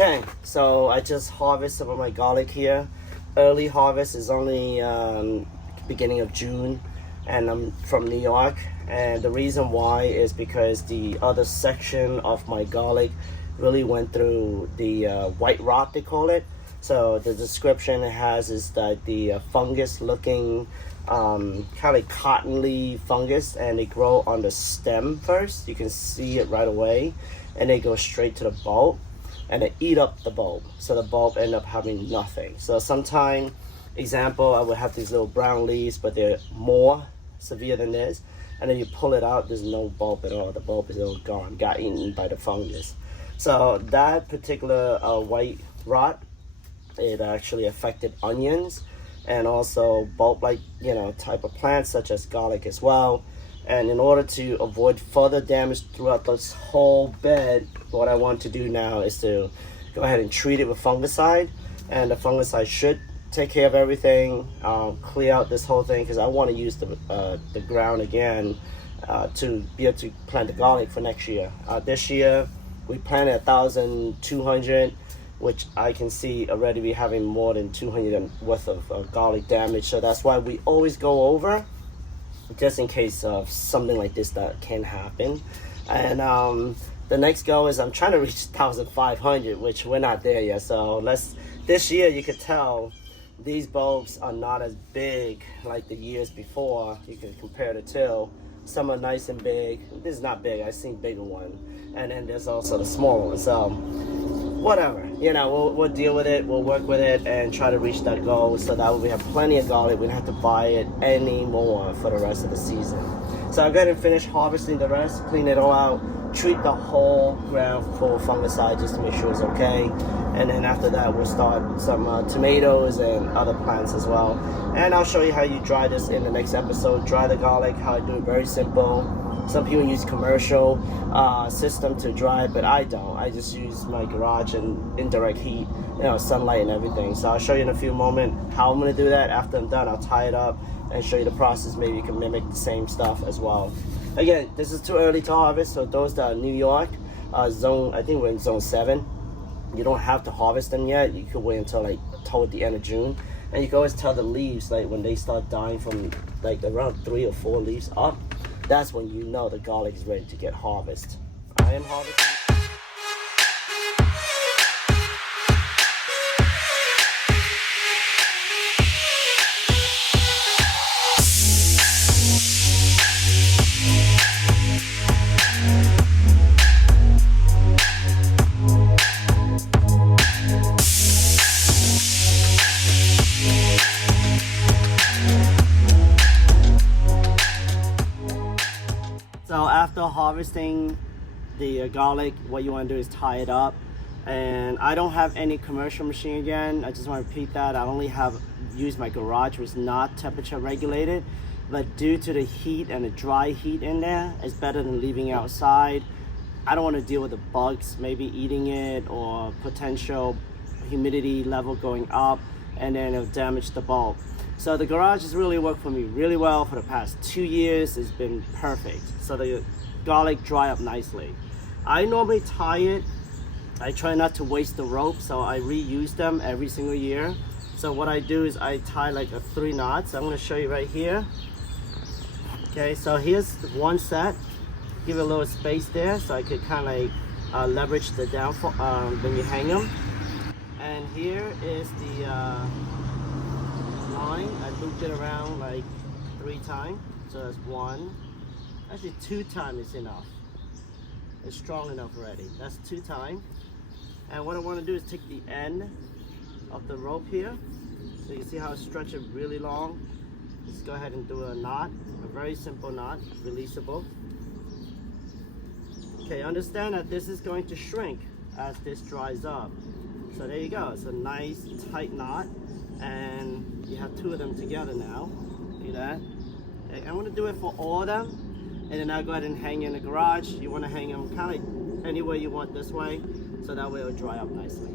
Okay, so I just harvest some of my garlic here. Early harvest is only beginning of June, and I'm from New York. And the reason why is because the other section of my garlic really went through the white rot, they call it. So the description it has is that the fungus looking kind of like cottonly fungus, and they grow on the stem first. You can see it right away, and they go straight to the bulb, and they eat up the bulb. So the bulb end up having nothing. So sometime, example, I would have these little brown leaves, but they're more severe than this. And then you pull it out, there's no bulb at all. The bulb is all gone, got eaten by the fungus. So that particular white rot, it actually affected onions and also bulb-like, type of plants such as garlic as well. And in order to avoid further damage throughout this whole bed, what I want to do now is to go ahead and treat it with fungicide. And the fungicide should take care of everything, clear out this whole thing, because I want to use the ground again to be able to plant the garlic for next year. This year we planted 1,200, which I can see already we having more than 200 worth of garlic damage. So that's why we always go over, just in case of something like this that can happen. And the next goal is I'm trying to reach 1,500, which we're not there yet. So this year you could tell these bulbs are not as big like the years before. You can compare the two. Some are nice and big. This is not big, I've seen bigger one. And then there's also the small one. So whatever, we'll deal with it, we'll work with it and try to reach that goal, so that way we have plenty of garlic. We don't have to buy it anymore for the rest of the season. So I'll go ahead and finish harvesting the rest, clean it all out, treat the whole ground full of fungicide just to make sure it's okay. And then after that we'll start some tomatoes and other plants as well. And I'll show you how you dry this in the next episode. Dry the garlic, how I do it, very simple. Some people use commercial system to dry it, but I don't. I just use my garage and indirect heat, sunlight and everything. So I'll show you in a few moments how I'm gonna do that. After I'm done, I'll tie it up and show you the process. Maybe you can mimic the same stuff as well. Again, this is too early to harvest, so those that are New York, I think we're in zone 7. You don't have to harvest them yet. You could wait until toward the end of June. And you can always tell the leaves, when they start dying from around 3 or 4 leaves up, that's when you know the garlic is ready to get harvested. I am harvesting. So after harvesting the garlic, what you want to do is tie it up. And I don't have any commercial machine again. I just want to repeat that. I only have used my garage, which is not temperature regulated. But due to the heat and the dry heat in there, it's better than leaving it outside. I don't want to deal with the bugs maybe eating it, or potential humidity level going up, and then it'll damage the bulb. So the garage has really worked for me really well for the past 2 years. It's been perfect. So the garlic dry up nicely. I normally tie it. I try not to waste the rope, so I reuse them every single year. So what I do is I tie a 3 knots. I'm going to show you right here. Okay, so here's one set. Give it a little space there so I could kind of leverage the downfall when you hang them. And here is the line. I looped it around 3 times. So that's 1. Actually 2 times is enough. It's strong enough already. That's 2 times. And what I want to do is take the end of the rope here. So you can see how I stretch it really long. Just go ahead and do a knot. A very simple knot, releasable. Okay, understand that this is going to shrink as this dries up. So there you go. It's a nice tight knot. And you have 2 of them together now. See that? Okay, I want to do it for all of them. And then I'll go ahead and hang in the garage. You want to hang them kind of anywhere you want this way, so that way it'll dry up nicely.